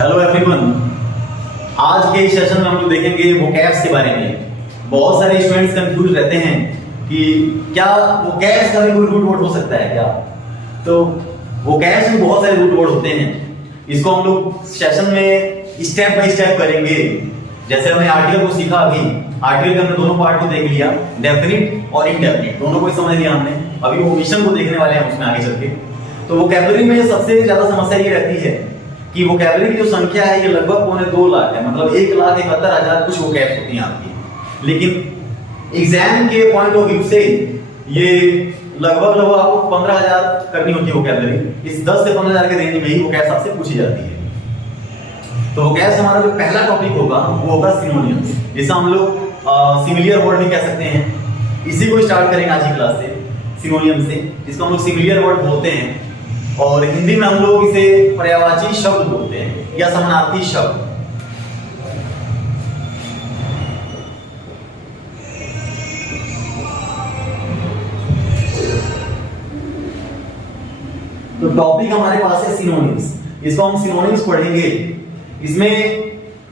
Hello everyone. आज के इस सेशन में हम लोग देखेंगे वोकैब्स के बारे में। बहुत सारे स्टूडेंट्स कंफ्यूज रहते हैं कि क्या वोकैब्स का भी कोई रूट वर्ड हो सकता है क्या। तो वोकैब्स में बहुत सारे रूट वर्ड होते हैं। इसको हम लोग सेशन में स्टेप बाय स्टेप करेंगे। जैसे हमने आर्टिकल को सीखा, अभी आर्टिकल के हमने दोनों पार्ट को देख लिया, डेफिनिट और इनडेफिनिट, दोनों को समझ लिया हमने। अभी ओमिशन को देखने वाले हैं उसमें आगे चल के। तो वोकैबुलरी में सबसे ज्यादा समस्या ये रहती है कि वोकैबुलरी की जो संख्या है ये लगभग 2.25 लाख है, मतलब 1,71,000 कुछ वोकैब्स होती हैं आपकी। लेकिन एग्जाम के पॉइंट ऑफ व्यू से ये लगभग आपको 15,000 करनी होती है वोकैबुलरी। इस 10 से 15,000 के रेंज में ही वोकैब्स आपसे पूछी जाती है। तो वोकैब्स हमारा जो पहला टॉपिक होगा वो होगा सिनोनिम्स, जिसे हम लोग सिमिलियर वर्ड भी कह सकते हैं। इसी को स्टार्ट करेंगे आज की क्लास से, सिनोनियम से, जिसको हम लोग सिमिलियर वर्ड बोलते हैं। और हिंदी में हम लोग इसे पर्यायवाची शब्द बोलते हैं या समानार्थी शब्द। तो टॉपिक हमारे पास है सिनोनिम्स। इसको हम सिनोनिम्स पढ़ेंगे। इसमें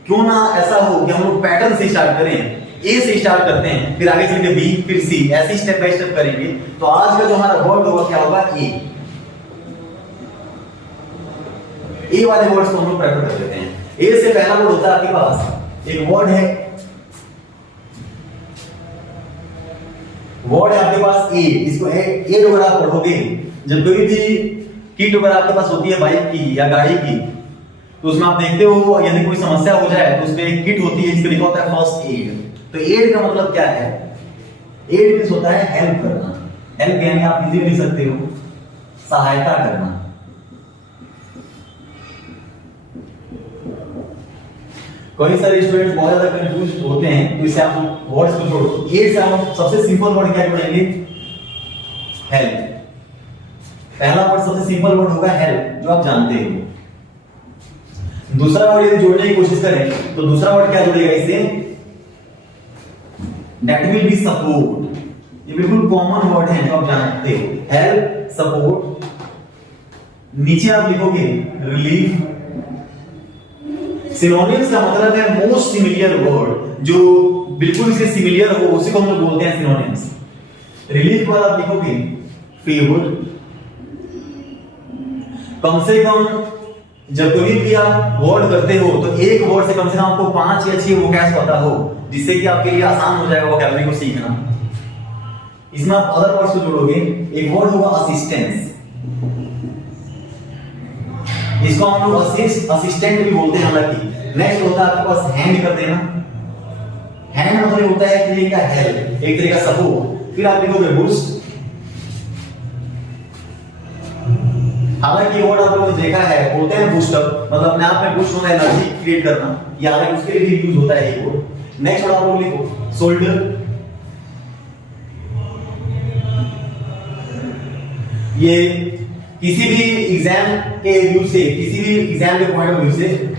क्यों ना ऐसा हो कि हम लोग पैटर्न से स्टार्ट करें, ए से स्टार्ट करते हैं, फिर आगे चल के बी, फिर सी, ऐसे स्टेप बाय स्टेप करेंगे। तो आज का जो हमारा वर्ड होगा क्या होगा, ए वाले वर्ड्स को हम लोग प्रेफर कर लेते हैं। ए से पहला वर्ड होता है आपके पास एक वर्ड है आपके पास ए। इसको ए अगर आप पढ़ोगे, जब कोई भी किट अगर आपके पास होती है बाइक की या गाड़ी की, तो उसमें आप देखते हो यदि कोई समस्या हो जाए तो उसमें एक किट होती है जिसको लिखा होता है फर्स्ट एड। तो एड का मतलब क्या है? एड मींस होता है हेल्प करना। हेल्प यानी आप इजी लिख सकते हो सहायता करना। कई सारे स्टूडेंट्स बहुत ज्यादा कंफ्यूज होते हैं, तो इससे आप वर्ड्स को जोड़ो। एड से हम सबसे सिंपल वर्ड क्या जोड़ेंगे? हेल्प। पहला वर्ड सबसे सिंपल वर्ड होगा हेल्प, जो आप जानते हो। दूसरा वर्ड यदि जोड़ने की कोशिश करें तो दूसरा वर्ड क्या जोड़ेगा इसे? That will be support. ये बिल्कुल कॉमन वर्ड है जो आप जानते हो, हेल्प, सपोर्ट। नीचे आप लिखोगे रिलीफ। सिनोनिम्स का मतलब है मोस्ट सिमिलियर वर्ड, जो बिल्कुल इससे सिमिलियर हो उसी को हम लोग बोलते हैं सिनोनिम्स। रिलीफ के बाद आप लिखोगे फेवर। कम से कम जब कभी भी आप वर्ड करते हो तो एक वर्ड से कम आपको 5 या 6 वोकैब्स पता हो, जिससे कि आपके लिए आसान हो जाएगा वोकैबुलरी को सीखना। इसमें आप अदर वर्ड्स को जोड़ोगे। एक वर्ड होगा असिस्टेंस। इसको हम लोग असिस्टेंट भी बोलते हैं हालांकि। नेक्स्ट होता है आपके पास हैंड कर देना। हैंड मतलब होता है एक तरीके का हेल्प, एक तरीके का सपोर्ट। फिर आप लिखोगे बूस्ट। हालांकि ये वर्ड आप लोगों ने देखा है, बोलते हैं बूस्टर, मतलब अपने आप में बूस्ट होना, एनर्जी क्रिएट करना। ये हालांकि उसके लिए भी यूज होता है ये वर्ड। नेक्स्ट वर्ड आप लोग लिखो शोल्डर। ये किसी भी एग्जाम के व्यू से, किसी भी एग्जाम के पॉइंट ऑफ व्यू से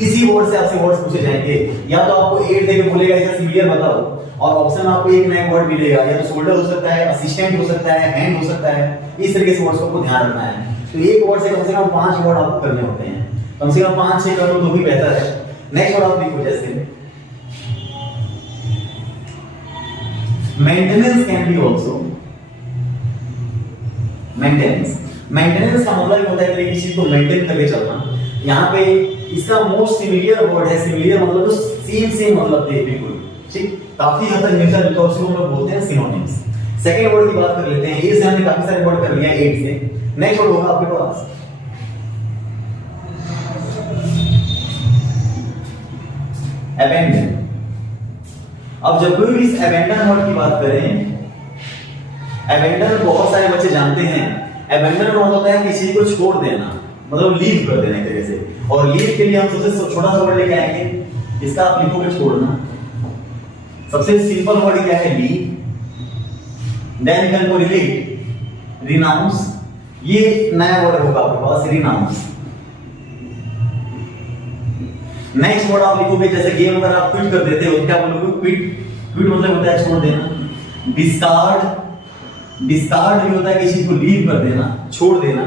इसी वर्ड से आपसे वर्ड्स पूछे जाएंगे। या तो आपको एड देके बोलेगा इसका सिमिलियर बताओ, और ऑप्शन में आपको एक नया वर्ड मिलेगा। या तो शोल्डर हो सकता है, असिस्टेंट हो सकता है, हैंड हो सकता है। इस तरीके से वर्ड्स को ध्यान रखना है। तो एक वर्ड से कम 5 वर्ड आपको करने होते हैं। कम से कम 5-6 कर लो तो भी बेहतर है। नेक्स्ट वर्ड आप लिखो जैसे maintenance can be also. Maintenance का मतलब होता है कि किसी चीज को मेंटेन करके चलना। यहाँ पे इसका मोस्ट सिमिलियर वर्ड है। सिमिलियर मतलब तो सेम मतलब है बिल्कुल, ठीक। काफी हद तक मिलता जुलता, उसको हम लोग बोलते हैं सिनोनिम्स। सेकंड वर्ड की बात कर लेते हैं। ए से हमने काफी सारे वर्ड कर लिए हैं, एड से। नेक्स्ट वर्ड होगा आपके पास अबैंडन। अब जब कोई भी इस अबैंडन वर्ड की बात करें, अबैंडन बहुत सारे बच्चे जानते हैं। अबैंडन का मतलब होता है किसी को छोड़ देना, मतलब लीव कर देने के जैसे। और लीव के लिए हम सबसे छोटा सा वर्ड लेके आएंगे, इसका आप लिखोगे छोड़ना। सबसे सिंपल वर्ड क्या है? Leave. Then can relate, renounce. ये नया वर्ड होगा आपके पास, रिनाउंस। नेक्स्ट वर्ड आप लिखोगे जैसे गेम अगर आप क्विट कर देते हो क्या बोलोगे? क्विट मतलब होता है छोड़ देना। डिस्कार्ड भी होता है किसी को लीव कर देना, छोड़ देना।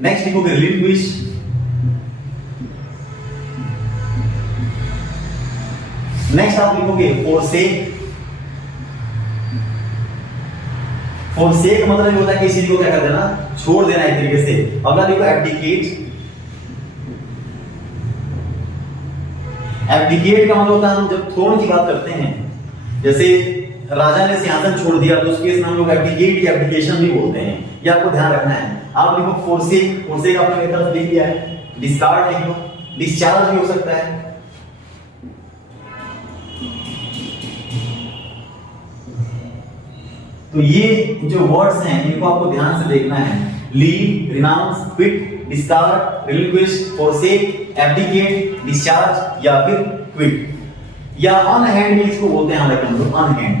नेक्स्ट लिखोगे रिलिंक्विश। नेक्स्ट आप लिखोगे forsake। forsake मतलब ये होता है किसी चीज को क्या कर देना, छोड़ देना एक तरीके से। अगला देखो abdicate। abdicate का मतलब होता है हम जब थ्रोन की बात करते हैं, जैसे राजा ने सिंहासन छोड़ दिया तो उस केस में हम लोग abdicate या abdication भी बोलते हैं, ये आपको ध्यान रखना है। आप लिखो forsake। forsake आपने मेरी तरफ लिख लिया है। discard लिख लो, discharge भी हो सकता है। तो ये जो वर्ड्स हैं इनको आपको ध्यान से देखना है। Leave, renounce, quit, discard, relinquish, forsake, abdicate, discharge या फिर क्विट या अनहैंड भी इसको बोलते हैं हमारे हम लोग, अनहैंड।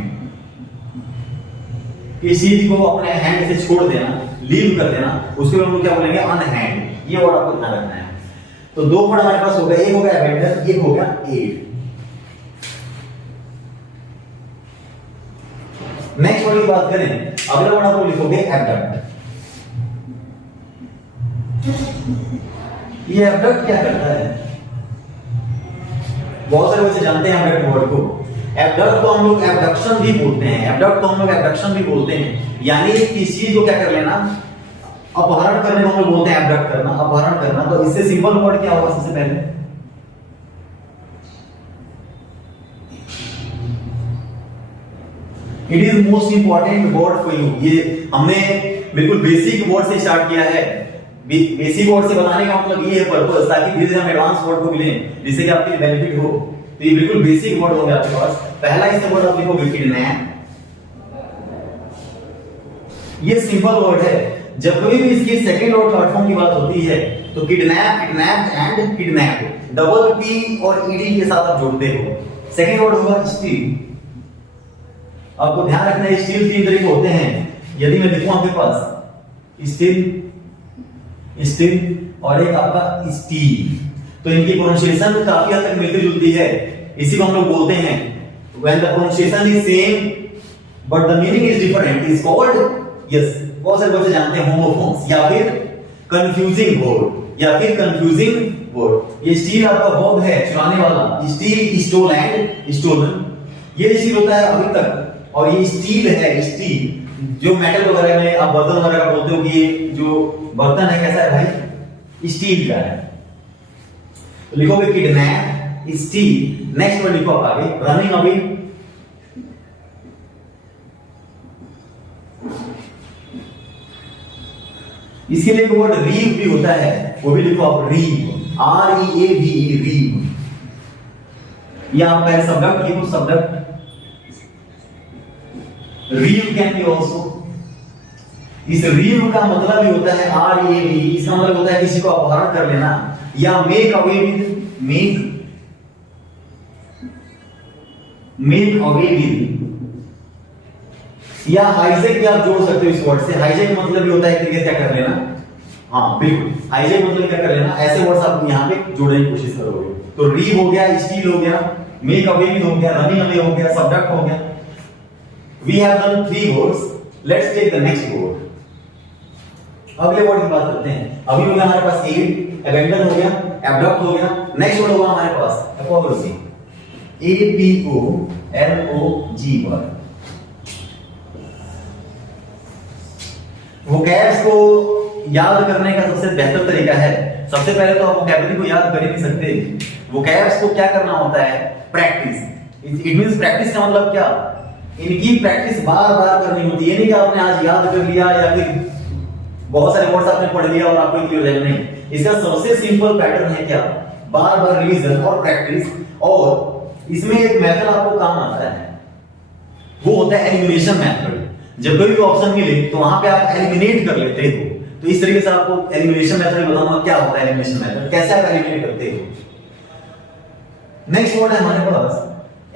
किसी चीज को अपने हैंड से छोड़ देना, लीव कर देना, उसके हम लोग क्या बोलेंगे, अनहैंड। ये वर्ड आपको ध्यान रखना है। तो दो वर्ड हमारे पास हो गए, एक हो गया अबेंडन, एक हो गया एड। नेक्स्ट वर्ड की बात करें, अगला वर्ड आप लिखोगे एबडक्ट। ये एबडक्ट क्या करता है, बहुत सारे बच्चे जानते हैं एबडक्ट वर्ड को। एबडक्ट को हम लोग एबडक्शन भी बोलते हैं, एबडक्ट को हम लोग एबडक्शन भी बोलते हैं, यानी किसी चीज को क्या कर लेना, अपहरण करने को हम लोग बोलते हैं एबडक्ट करना, अपहरण करना। तो इससे सिंपल वर्ड क्या होगा सबसे पहले, it is most important word for you. ये हमने बिल्कुल बेसिक वर्ड से स्टार्ट किया है। बेसिक वर्ड से बनाने का मतलब ये है पर्पस, ताकि धीरे धीरे हम एडवांस वर्ड को मिले जिससे कि आपके बेनिफिट हो। तो ये बिल्कुल बेसिक वर्ड होंगे आपके पास। पहला इससे वर्ड आप लिखोगे किडनैप। ये सिंपल वर्ड है, जब कभी भी इसकी सेकंड और थर्ड फॉर्म की बात होती है तो kidnap, kidnap and kidnap, double P और ईडी के साथ आप जोड़ते हो। सेकंड वर्ड होगा स्टील। आपको ध्यान रखना है स्टील तीन तरीके होते हैं। यदि मैं लिखूं आपके पास स्टील, स्टील और एक आपका स्टील, तो इनकी प्रोनाउंसिएशन काफी हद तक मिलती जुलती है। इसी को हम लोग बोलते हैं when the pronunciation is same but the meaning is different is called, yes, बहुत सारे बच्चे जानते हैं होमोफोन्स या फिर कंफ्यूजिंग वर्ड या फिर कंफ्यूजिंग वर्ड। ये स्टील आपका वर्ब है चुराने वाला, स्टील, स्टोल एंड स्टोलन, ये स्टील होता है अभी तक। और ये स्टील है, स्टील जो मेटल वगैरह में आप बर्तन वगैरह का बोलते हो कि ये जो बर्तन है कैसा है भाई, स्टील का है। तो लिखोगे किडनैप, स्टील। नेक्स्ट वर्ड लिखो आप आगे, रनिंग अवे। इसके लिए एक वर्ड रीव भी होता है, वो भी लिखो आप रीव, REAVE, रीव। या आप पहले सब्जेक्ट लिखो, सब्जेक्ट। रीव can be also. इस रीव का मतलब ही होता है REAVE, इसका मतलब होता है किसी को अपहरण कर लेना, या make away with, make away with, या हाईजैक भी आप जोड़ सकते हो इस वर्ड से। हाईजैक मतलब भी होता है एक तरीके से क्या कर लेना, हाँ बिल्कुल, हाईजैक मतलब क्या कर लेना। ऐसे वर्ड्स आप यहाँ पे जोड़ने की कोशिश करोगे। तो रीव हो गया, स्टील हो गया, मेक अवे विद हो गया, रनिंग अवे हो गया, सब्जेक्ट हो गया। We have done 3 words. Let's take the next word. अगले वर्ड की बात करते हैं। अभी हो गया हमारे पास एड, अबेंडन हो गया, एबडक्ट हो गया। नेक्स्ट वर्ड होगा हमारे पास एपोलॉजी, APOLOG वर्ड। वोकैब्स को याद करने का सबसे बेहतर तरीका है, सबसे पहले तो आप वोकैबुलरी को याद कर ही नहीं सकते। वोकैब्स को क्या करना होता है, प्रैक्टिस। इट मींस प्रैक्टिस का मतलब क्या, इनकी प्रैक्टिस बार बार करनी होती है। ये नहीं कि आपने आज याद कर लिया या फिर बहुत सारे वर्ड्स आपने पढ़ लिया और आपको क्लियर है, नहीं। इसका सबसे सिंपल पैटर्न है क्या, बार बार रिवीजन और प्रैक्टिस। और इसमें एक मेथड आपको काम आता है, वो होता है एलिमिनेशन मेथड। जब कोई भी ऑप्शन मिले तो वहां पे आप एलिमिनेट कर लेते हो। तो इस तरीके से आपको एलिमिनेशन मेथड बताऊंगा क्या होता है एलिमिनेशन मेथड, कैसे आप एलिमिनेट करते हो। नेक्स्ट वर्ड है हमारे पास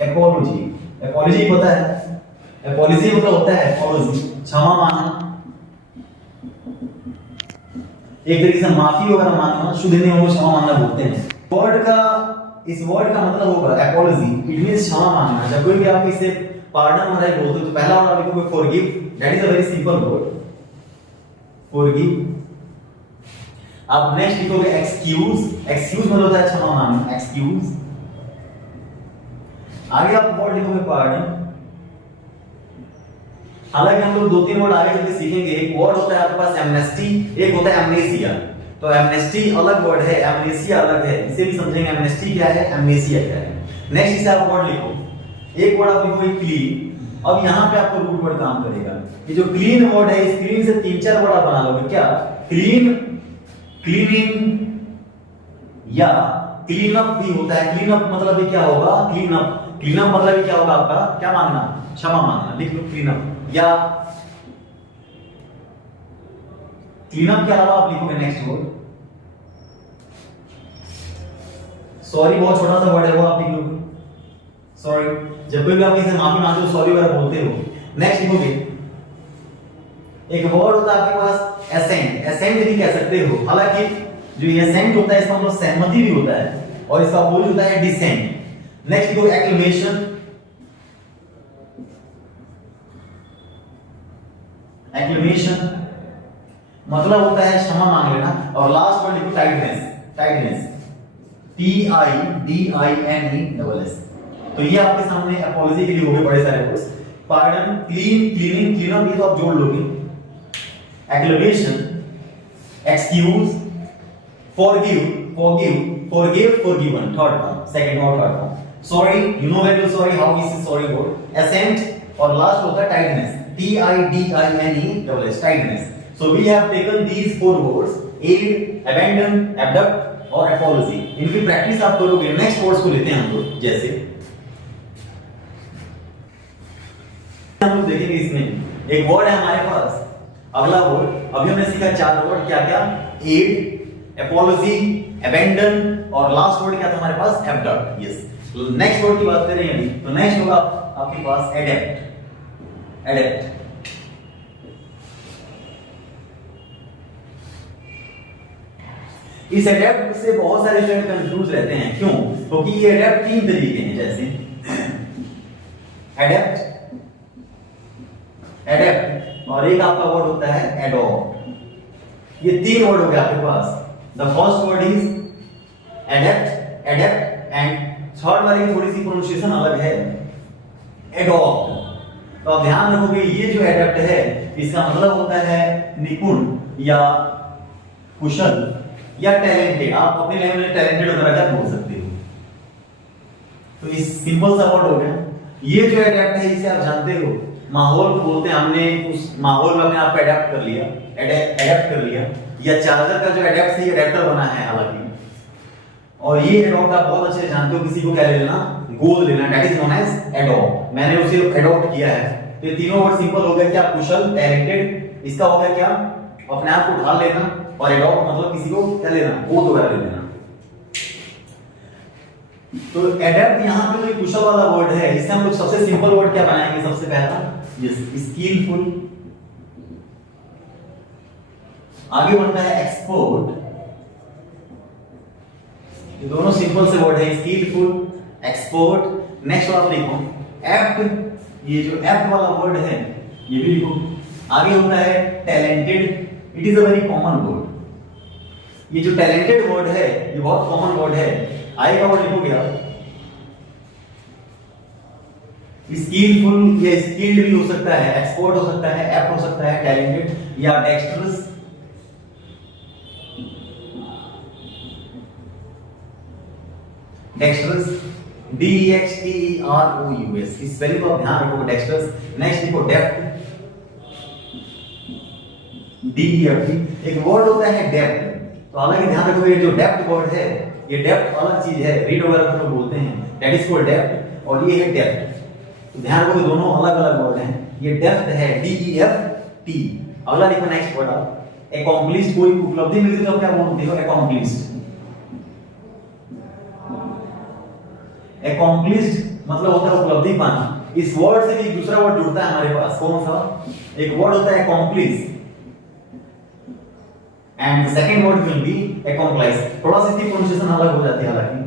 एपोलॉजी। एपोलॉजी पता है, एपोलॉजी मतलब होता है एपोलॉजी, क्षमा मांगना, एक तरीके से माफी वगैरह मांगना, शुद्ध हिंदी में क्षमा मांगना बोलते हैं। वर्ड का, इस वर्ड का मतलब होगा एपोलॉजी, इट मींस क्षमा मांगना। जब कोई भी आप इससे पार्डन वगैरह बोलते हो तो पहला वर्ड आप लिखोगे forgive, that is a very simple word, forgive. आप नेक्स्ट लिखोगे एक्सक्यूज, एक्सक्यूज मतलब होता है क्षमा मांगना, एक्सक्यूज। आगे आप वर्ड लिखोगे पार्डन। हालांकि हम लोग 2-3 वर्ड आगे चलके सीखेंगे। एक वर्ड होता है आपके पास एमनेस्टी, एक होता है एमनेसिया। तो एमनेस्टी अलग वर्ड है, एमनेसिया अलग है, इसे भी समझेंगे एमनेस्टी क्या है, एमनेसिया क्या है। नेक्स्ट इसे आप वर्ड लिखो, एक वर्ड आप लिखो क्लीन। अब यहाँ पे आपको रूट वर्ड काम करेगा। ये जो क्लीन वर्ड है, इस क्लीन से 3-4 वर्ड आप बना लोगे। क्या? क्लीन, क्लीनिंग या क्लीन अप भी होता है। क्लीन अप मतलब भी क्या होगा, क्लीन अप। क्लीन अप मतलब भी क्या होगा आपका, क्या मांगना, क्षमा मांगना। लिख लो क्लीन अप। या क्लीन अप के अलावा आप लिखोगे नेक्स्ट वर्ड सॉरी। बहुत छोटा सा वर्ड है वो, आप लिख लोगे सॉरी। जब भी आप किसी से माफी मांगते हो, सॉरी वगैरह बोलते हो। नेक्स्ट लिखोगे एक वर्ड होता है आपके पास एसेंट। एसेंट भी कह सकते हो। हालांकि जो एसेंट होता है इसका मतलब सहमति भी होता है, और इसका अपोजिट होता है डिसेंट। नेक्स्ट लिखोगे एक्लेमेशन। एक्लेमेशन मतलब होता है क्षमा मांग लेना। और लास्ट वर्ड लिखो टाइटनेस। Tightness, TIDINESS। तो ये आपके सामने अपॉलजी के लिए हो गए बड़े सारे words. Pardon, clean, cleaning, clean up, ये तो आप जोड़ लोगे। Acclamation, excuse, forgive, forgive, forgive, forgiven, third form, second और third form. Sorry, you know very well sorry, how is sorry word. Assent, और लास्ट होता है tightness, TIDINESS, tightness. So we have taken these 4 words: aid, abandon, abduct और apology। इनकी practice आप करोगे। Next words को लेते हैं हम लोग। जैसे हम लोग देखेंगे इसमें एक वर्ड है हमारे पास, अगला वर्ड। अभी हमने सीखा 4 वर्ड, क्या क्या, एड, apology, abandon और लास्ट वर्ड क्या था हमारे पास, abduct। यस, नेक्स्ट वर्ड की बात करें अभी, तो नेक्स्ट होगा आपके पास adapt। adapt इस अडेप्ट से बहुत सारे स्टूडेंट कंफ्यूज रहते हैं। क्यों? क्योंकि ये अडेप्ट 3 तरीके हैं। जैसे अडेप्ट, एडेप्ट और एक आपका वर्ड होता है एडॉप्ट। ये 3 वर्ड हो गए आपके पास। The first word is adept, adept and third वाले की थोड़ी सी प्रोनाउंसिएशन अलग है, एडॉप्ट। तो आप ध्यान रखोगे ये जो एडेप्ट है इसका मतलब होता है निपुण या कुशल या टैलेंटेड। आप अपने लैंग्वेज में टैलेंटेड वगैरह क्या बोल सकते हो। तो इस सिंपल सा वर्ड हो गया। ये जो एडेप्ट है इसे आप जानते हो, माहौल को बोलते हैं। हमने उस माहौल में अपने आप को एडेप्ट कर लिया, एडेप्ट कर लिया। या चार्जर का जो एडेप्ट है ये एडेप्टर बना है हालांकि। और ये एडॉप्ट आप बहुत अच्छे से जानते हो, किसी को क्या ले लेना, गोद लेना, that is known as adopt. मैंने उसे एडॉप्ट किया है। तो ये तीनों वर्ड सिंपल हो गए। क्या? कुशल, टैलेंटेड, इसका हो गया क्या, अपने आप को ढाल लेना। और एडॉप्ट मतलब किसी को क्या लेना, गोद वगैरह ले लेना। तो एडेप्ट यहाँ पे जो कुशल वाला वर्ड है, इससे हम लोग सबसे सिंपल वर्ड क्या बनाएंगे, सबसे पहला यस, स्किलफुल। आगे बनता है एक्सपोर्ट। ये दोनों सिंपल से वर्ड है, स्किलफुल, एक्सपोर्ट। नेक्स्ट आप लिखो एप्ट। ये जो एप्ट वाला वर्ड है ये भी लिखो। आगे होता है talented. It is a very common word. ये जो टैलेंटेड वर्ड है ये बहुत कॉमन वर्ड है। आएगा वर्ड लिखोगे आप। स्किलफुल या स्किल्ड भी हो सकता है, एक्सपोर्ट हो सकता है, एप्ट हो सकता है, टैलेंटेड या डेक्स्टरस। डेक्स्टरस, DEXTEROUS। इस वैल्यू को आप ध्यान रखोगे, डेक्स्टरस। नेक्स्ट लिखो डेप्थ, DEFT। एक वर्ड होता है डेप्थ। तो हालांकि ध्यान रखोगे जो डेप्थ वर्ड है ये डेप्थ अलग चीज है, रीड वगैरह तो लोग बोलते हैं, दैट इज कॉल्ड डेप्थ। और ये है डेप्थ। तो ध्यान रखोगे दोनों अलग अलग वर्ड हैं। ये डेप्थ है, DEFT। अगला लिखो नेक्स्ट वर्ड आप अकॉम्प्लिश्ड। कोई उपलब्धि मिलती है तो क्या बोलते हो, अकॉम्प्लिश्ड। अकॉम्प्लिश्ड मतलब होता है उपलब्धि पाना। इस वर्ड से भी एक दूसरा वर्ड जुड़ता है हमारे पास, कौन सा, एक वर्ड होता है accomplish and the second word will be accomplice. थोड़ा सा इसकी प्रोनाउंसिएशन अलग हो जाती है हालांकि।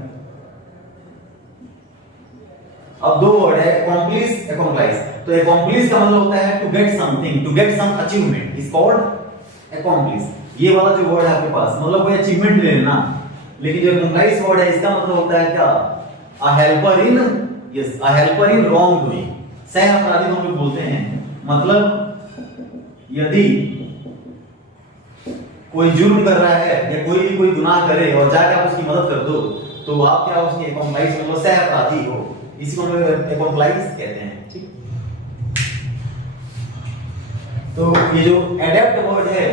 अब 2 वर्ड है अकॉम्प्लिश, अकॉम्प्लाइज। तो अकॉम्प्लिश का मतलब होता है to get something, to get some achievement is called accomplish. ये वाला जो वर्ड है आपके पास मतलब कोई अचीवमेंट ले लेना। लेकिन जो अकॉम्प्लाइज वर्ड है इसका मतलब होता है क्या, अ helper in yes, a helper in wrong doing, सह अपराधी हम लोग बोलते हैं। मतलब यदि कोई जुर्म कर रहा है या कोई भी कोई गुनाह करे और जाके आप उसकी मदद कर दो, तो आप क्या उसकी अकॉम्प्लाइज मतलब सह अपराधी हो, इसी को हम लोग अकॉम्प्लाइज कहते हैं। ठीक, तो ये जो एडेप्ट वर्ड है,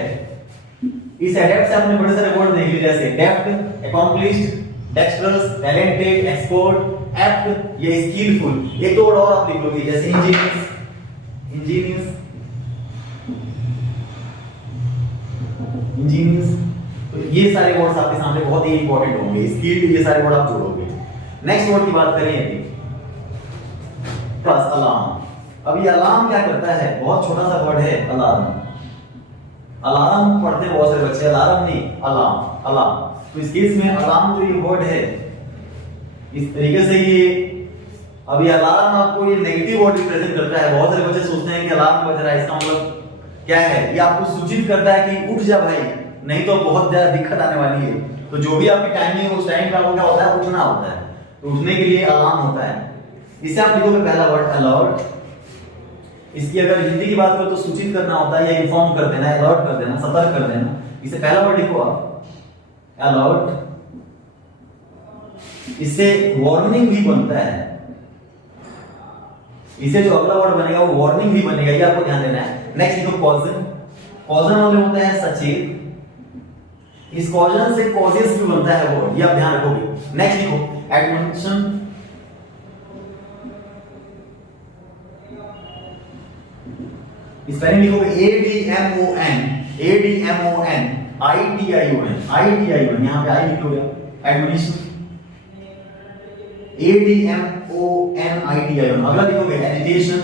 इस एडेप्ट से आपने बड़े सारे वर्ड देख लिए, जैसे adept, accomplished, dexterous, talented, expert, apt, ये स्किलफुल। एक दो वर्ड और आप लिख लोगे, जैसे इंजीनियस, इंजीनियस, इंजीनियस। तो ये सारे वर्ड्स आपके सामने बहुत ही इंपॉर्टेंट होंगे, स्किल्ड, ये सारे वर्ड आप जोड़ोगे। नेक्स्ट वर्ड की बात करें यदि, प्लस अलार्म। अब ये अलार्म क्या करता है, बहुत छोटा सा वर्ड है अलार्म। अलार्म पढ़ते हैं बहुत सारे बच्चे, अलार्म नहीं, अलार्म, अलार्म। तो इस केस में अलार्म जो ये वर्ड है, इस तरीके से ये, अब ये अलार्म आपको ये नेगेटिव वर्ड रिप्रेजेंट करता है। बहुत सारे बच्चे सोचते हैं कि अलार्म बज रहा है, इसका मतलब क्या है, ये आपको सूचित करता है कि उठ जा भाई, नहीं तो बहुत ज्यादा दिक्कत आने वाली है। तो जो भी आपकी टाइमिंग है उस टाइम का क्या होता है, उठना होता है। तो उठने के लिए अलार्म होता है। इसे आप लिखोगे पहला वर्ड अलर्ट। इसकी अगर हिंदी की बात करो तो सूचित करना होता है या इन्फॉर्म कर देना, अलर्ट कर देना, सतर्क कर देना। इसे पहला वर्ड लिखो आप अलर्ट। इससे वार्निंग भी बनता है, इसे जो अगला वर्ड बनेगा वो वार्निंग भी बनेगा, ये आपको ध्यान देना है। नेक्स्ट लिखो कॉजन। कॉजन मतलब होता है सचेत। इस कॉजन से कॉजेस भी बनता है वर्ड, ये आप ध्यान रखोगे। नेक्स्ट लिखो एडमोनिशन। स्पेलिंग लिखोगे ADMON, ADMON, ITION, ITION, यहां पे आई लिखोगे एडमोनिशन, ADMONITION। अगला लिखोगे एजिटेशन।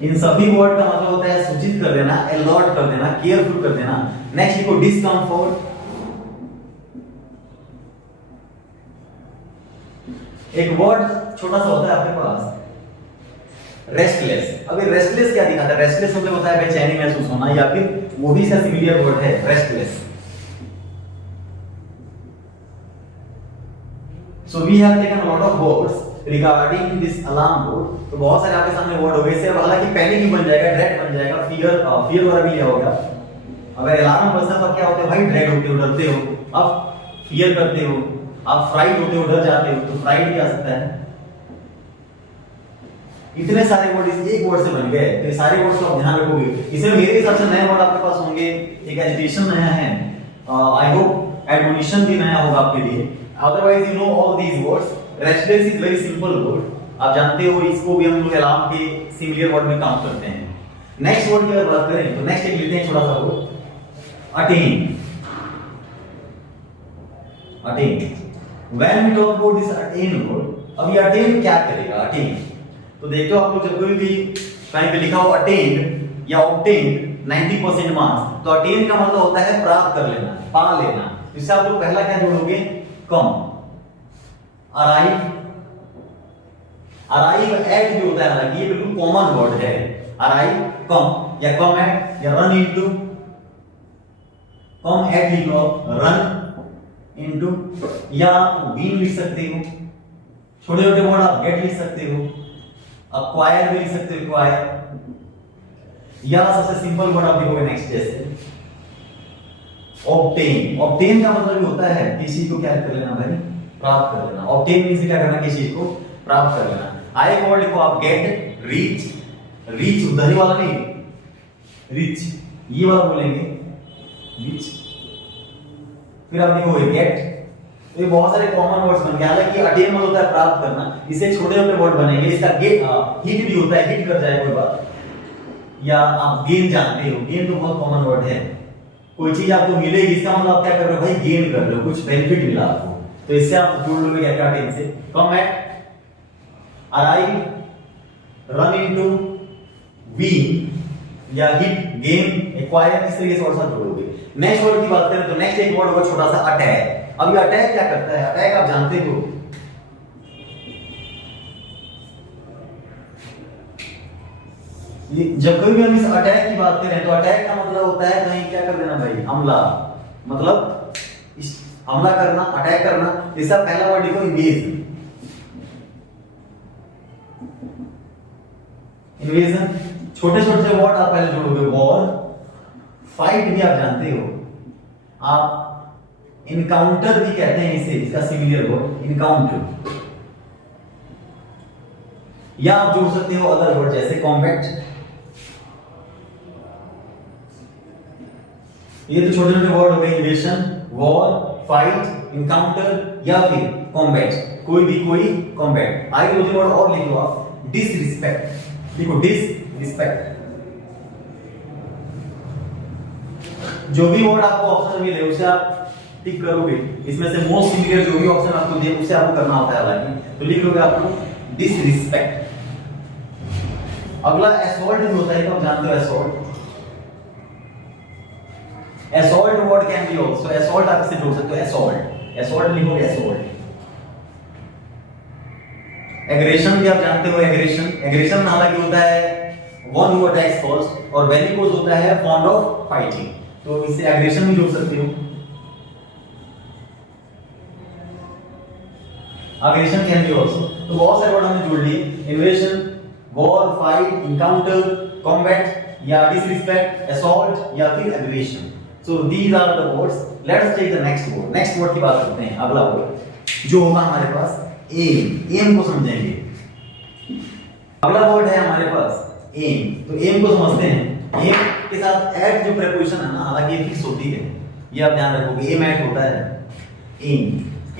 इन सभी वर्ड का मतलब होता है सूचित कर देना, अलर्ट कर देना, केयरफुल कर देना। नेक्स्ट लिखो डिस्कम्फर्ट। एक वर्ड छोटा सा होता है आपके पास, रेस्टलेस। अब ये रेस्टलेस क्या दिखाता है, रेस्टलेस मतलब होता है बेचैनी महसूस होना, या फिर वो भी इसका सिमिलर वर्ड है restless. So we have taken a lot of words regarding this alarm board। तो बहुत सारे आपके सामने वर्ड हो गए। इससे हालांकि पैनिक ही बन जाएगा, ड्रेड बन जाएगा, फियर वाला भी लिया होगा। अगर अलार्म बजता तो क्या होते हो भाई, ड्रेड होते हो, डरते हो। अब फियर करते हो, आप फ्राइड होते हो, डर जाते हो, तो फ्राइड भी आ सकता है। इतने सारे वर्ड इस एक वर्ड से बन गए, तो ये सारे वर्ड्स को आप ध्यान रखोगे। इसमें मेरे हिसाब से नए वर्ड आपके पास होंगे। एक एजिटेशन नया है, आई होप एडमोनिशन भी नया होगा आपके लिए। Otherwise you know all these words। Restless is very simple word, आप जानते हो, इसको भी हम लोग अलार्म के सिमिलर वर्ड में काउंट करते हैं। नेक्स्ट वर्ड की अगर बात करें तो नेक्स्ट एक लेते हैं छोटा सा word attain. Attain, when we talk about this attain word, अब ये अटेन क्या करेगा, अटेन। तो देखो आप लोग जब भी कहीं पे लिखा हो अटेन या ऑब्टेन 90% मार्क्स, तो अटेन का मतलब होता है प्राप्त कर लेना, पा लेना। इससे आप लोग पहला क्या जोड़ोगे, कम। अराइव, अराइव एट भी होता है, हालांकि ये बिल्कुल कॉमन वर्ड है। अराइव, कम, या कम एट, या रन इनटू। कम एट लिख लो, रन इनटू, या विन लिख सकते हो। छोटे छोटे वर्ड आप गेट लिख सकते हो, अक्वायर भी लिख सकते हो, एक्वायर। या सबसे सिंपल वर्ड आप लिखोगे नेक्स्ट जैसे ऑब्टेन। ऑब्टेन का मतलब होता है किसी को क्या कर लेना भाई, प्राप्त कर लेना। ऑब्टेन मींस क्या करना, किसी चीज को प्राप्त कर लेना। आए वर्ड लिखो आप गेट, रीच। रीच उधर वाला नहीं, रीच ये वाला बोलेंगे, रीच। फिर आप लिखोगे गेट। तो ये बहुत सारे कॉमन वर्ड्स बन गए। हालांकि अटेन मतलब होता है प्राप्त करना, इससे छोटे छोटे वर्ड बनेंगे। इसका गेट, हिट भी होता है, हिट कर जाए कोई बात। या आप गेन जानते हो, गेन तो बहुत कॉमन वर्ड है। कोई चीज आपको मिलेगी, इसका मतलब आप क्या कर रहे हो भाई, गेन कर रहे हो, कुछ बेनिफिट मिला आपको, तो इससे आप जोड़ लोगे अटेन से। Come at, arrive, run into, win या हिट, गेन, एक्वायर, इस तरीके से वर्ड आप जोड़ोगे। नेक्स्ट वर्ड की बात करें तो नेक्स्ट एक वर्ड होगा छोटा सा अटैक। अब ये अटैक क्या करता है, अटैक आप जानते हो, जब कभी भी हम इस अटैक की बात करें तो अटैक का मतलब होता है कहीं क्या कर देना भाई, हमला। मतलब हमला करना, अटैक करना। इसका पहला वर्ड लिखो इन्वेजन। इन्वेजन, छोटे छोटे वर्ड आप पहले जोड़ोगे। वॉर, फाइट भी आप जानते हो, आप इनकाउंटर भी कहते हैं इसे, इसका सिमिलर वर्ड इनकाउंटर। या आप जोड़ सकते हो अदर वर्ड जैसे कॉम्बैट। ये तो छोटे छोटे वर्ड हो गए, इन्वेशन, वॉर, फाइट, इनकाउंटर या फिर कॉम्बैट, कोई भी कोई कॉम्बैट। आगे दो वर्ड और लिखो आप, डिसरिस्पेक्ट लिखो, डिसरिस्पेक्ट। जो भी वर्ड आपको ऑप्शन मिले उसे आप टिक करोगे, इसमें से मोस्ट सिमिलर जो भी ऑप्शन आपको दिए उसे आपको करना होता है हालांकि, तो लिख लोगे आपको डिसरिस्पेक्ट। अगला असॉल्ट भी होता है, तो आप जानते हो assault. Assault word can be also, assault आप इससे जोड़ सकते हो, असॉल्ट, असॉल्ट लिखोगे असॉल्ट। एग्रेशन भी आप जानते हो, एग्रेशन, एग्रेशन हालांकि होता है वन हु अटैक्स फर्स्ट, और बेलिकोस होता है फॉन्ड ऑफ फाइटिंग, तो इससे एग्रेशन भी जोड़ सकते हो। एग्रेशन कैन बी आल्सो, तो बहुत सारे वर्ड हमने जोड़ लिए, invasion, war, fight, encounter, combat या डिसरिस्पेक्ट, असॉल्ट या फिर aggression. So these are the words. Let's take the next word. Next word की बात करते हैं। अगला वर्ड जो होगा हमारे पास एम, एम को समझेंगे। अगला वर्ड है हमारे पास एम, तो एम को समझते हैं। एम के साथ एट जो प्रीपोजिशन है ना, हालांकि ये फिक्स होती है, ये आप ध्यान रखोगे, एम एट होता है। एम,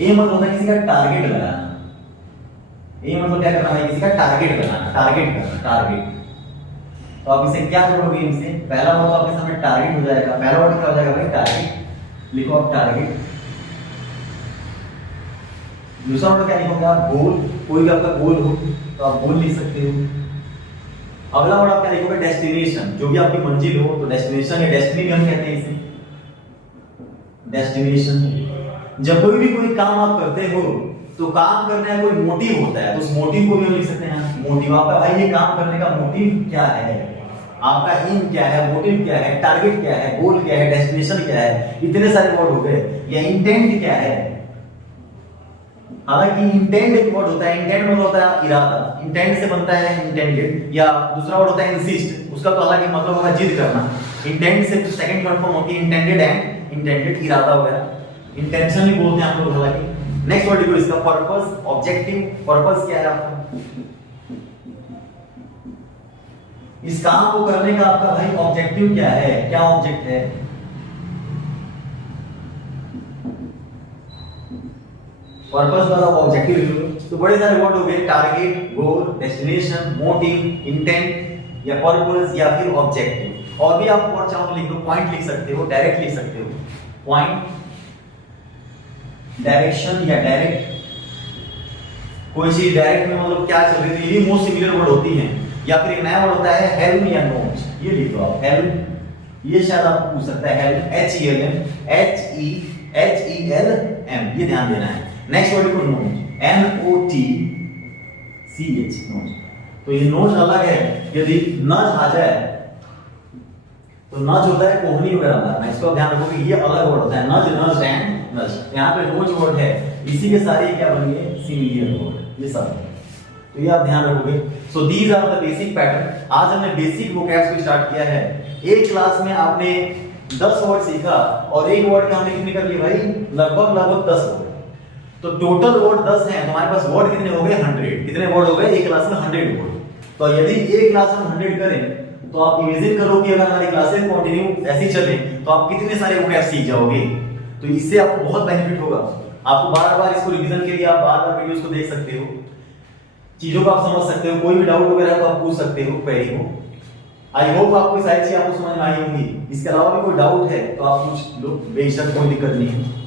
एम मतलब होता है किसी का टारगेट लगाना। एम मतलब क्या करना है, किसी का टारगेट लगाना, टारगेट करना, टारगेट। तो आप इसे क्या जोड़ोगे इनसे, पहला वर्ड तो आपके सामने टारगेट हो जाएगा। पहला वर्ड क्या हो जाएगा भाई, टारगेट लिखो आप, टारगेट। दूसरा वर्ड क्या लिखोगे आप, गोल, कोई भी आपका गोल हो तो आप गोल लिख सकते हो। अगला वर्ड आप क्या लिखोगे, डेस्टिनेशन, जो भी आपकी मंजिल हो, तो डेस्टिनेशन या डेस्टिनी भी हम कहते हैं इसे, डेस्टिनेशन। जब कोई भी कोई काम आप करते हो तो काम करने का कोई मोटिव होता है, तो उस मोटिव को भी हम लिख सकते हैं मोटिव। आपका भाई ये काम करने का मोटिव क्या है, आपका एम क्या है, मोटिव क्या है, टारगेट क्या है, गोल क्या है, डेस्टिनेशन क्या है, इतने सारे वर्ड हो गए। या इंटेंट क्या है, हालांकि इंटेंट एक वर्ड होता है, इंटेंट मतलब होता है इरादा, इंटेंट से बनता है इंटेंडेड। या दूसरा वर्ड होता है इंसिस्ट, उसका तो हालांकि मतलब होगा जिद करना। इंटेंट से तो सेकंड वर्ड फॉर्म होती है इंटेंडेड एंड इंटेंडेड, इरादा वगैरह, इंटेंशन भी बोलते हैं हम लोग हालांकि। नेक्स्ट वर्ड देखो इसका, पर्पस, ऑब्जेक्टिव। पर्पस क्या है आपका, इस काम को करने का आपका भाई ऑब्जेक्टिव क्या है, क्या ऑब्जेक्ट है। पर्पस वाला ऑब्जेक्टिव। तो बड़े सारे वर्ड हो गए, टारगेट, गोल, डेस्टिनेशन, मोटिव, इंटेंट या पर्पस या फिर ऑब्जेक्टिव। और भी आप वर्ड चाहो तो लिख दो, पॉइंट लिख सकते हो, डायरेक्ट लिख सकते हो, पॉइंट, डायरेक्शन या डायरेक्ट। कोई चीज डायरेक्ट में मतलब क्या चल रही है, ये मोस्ट सिमिलर वर्ड होती हैं। या फिर एक नया वर्ड होता है हेल्म या नोच, ये लिख दो आप, हेल्म। ये शायद आपको पूछ सकता है, helm, H E L M, H E L M, ये ध्यान देना है। नेक्स्ट वर्ड को notch, N O T C H, notch. तो ये नोच अलग है, यदि नज आ जाए तो नज होता है कोहनी वगैरह मारना, इसको ध्यान रखो कि ये अलग वर्ड होता है, नज, नज एंड नज। यहाँ पे नोच वर्ड है, इसी के सारे क्या बन गए, सिमिलर वर्ड, ये सब। तो ये आप ध्यान रखोगे। So these are the basic pattern. आज हमने बेसिक वोकैब्स को स्टार्ट किया है। एक क्लास में आपने 10 वर्ड सीखा और एक वर्ड का हमने कितने कर लिए भाई, लगभग 10 वर्ड। तो टोटल वर्ड 10 हैं, तो हमारे पास वर्ड कितने हो गए, 100। कितने वर्ड हो गए एक क्लास में, 100 वर्ड। तो यदि एक क्लास में 100 करें तो आप इमेजिन करो कि अगर हमारी क्लासेस कंटिन्यू ऐसी चले तो आप कितने सारे वोकैब सीख जाओगे। तो इससे आपको बहुत बेनिफिट होगा। आपको बार-बार इसको रिवीजन के लिए आप बार-बार वीडियोस को देख सकते हो, चीजों को आप समझ सकते हो, कोई भी डाउट वगैरह तो आप पूछ सकते हो क्वेरी को। आई होप आपको सारी चीजें आपको समझ में आई होंगी। इसके अलावा भी कोई डाउट है तो आप पूछ लो, बेशक कोई दिक्कत नहीं है।